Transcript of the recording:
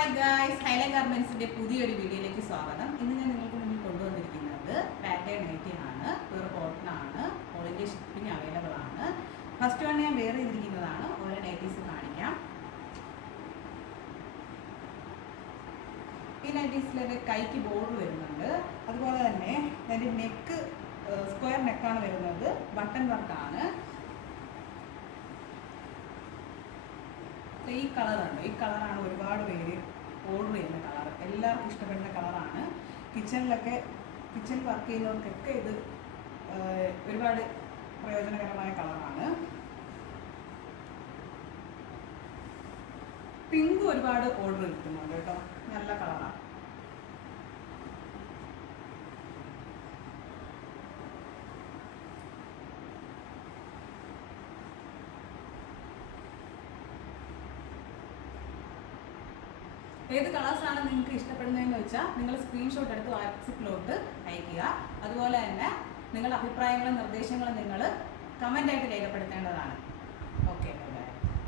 Hi guys, Highline ഗാർമെന്റ്സിന്റെ പുതിയൊരു വീഡിയോയിലേക്ക് സ്വാഗതം. ഇന്ന് ഞാൻ നിങ്ങൾക്ക് മുന്നിൽ കൊണ്ടുവന്നിരിക്കുന്നത് പാറ്റേൺ നൈറ്റി ആണ്. പ്യൂർ കോട്ടൺ ആണ്. ഓൾ ഇന്ത്യ ഷിപ്പിംഗ് അവൈലബിൾ ആണ്. ഫസ്റ്റ് വൺ ഞാൻ വെയർ ചെയ്തിരിക്കുന്നതാണ്. ഓരോ നൈറ്റീസ് കാണിക്കാം. ഈ നൈറ്റീസിലൊരു കൈക്ക് ബോർഡർ വരുന്നുണ്ട്. അതുപോലെ തന്നെ അതിൻ്റെ നെക്ക് സ്ക്വയർ നെക്കാണ് വരുന്നത്. ബട്ടൺ വർക്കാണ്. ഈ കളറുണ്ട്. ഈ കളറാണ് ഒരുപാട് പേര് ഓർഡർ ചെയ്യുന്ന കളർ. എല്ലാവർക്കും ഇഷ്ടപ്പെടുന്ന കളറാണ്. കിച്ചൺ വർക്ക് ചെയ്യുന്നവർക്കൊക്കെ ഇത് ഒരുപാട് പ്രയോജനകരമായ കളറാണ്. പിങ്ക് ഒരുപാട് ഓർഡർ കിട്ടുന്നുണ്ട് കേട്ടോ. നല്ല കളറാണ്. ഏത് കളേഴ്സാണ് നിങ്ങൾക്ക് ഇഷ്ടപ്പെടുന്നതെന്ന് വെച്ചാൽ നിങ്ങൾ സ്ക്രീൻഷോട്ട് എടുത്ത് വാട്സപ്പിലോട്ട് അയയ്ക്കുക. അതുപോലെ തന്നെ നിങ്ങളുടെ അഭിപ്രായങ്ങളും നിർദ്ദേശങ്ങളും നിങ്ങൾ കമൻ്റായിട്ട് രേഖപ്പെടുത്തേണ്ടതാണ്.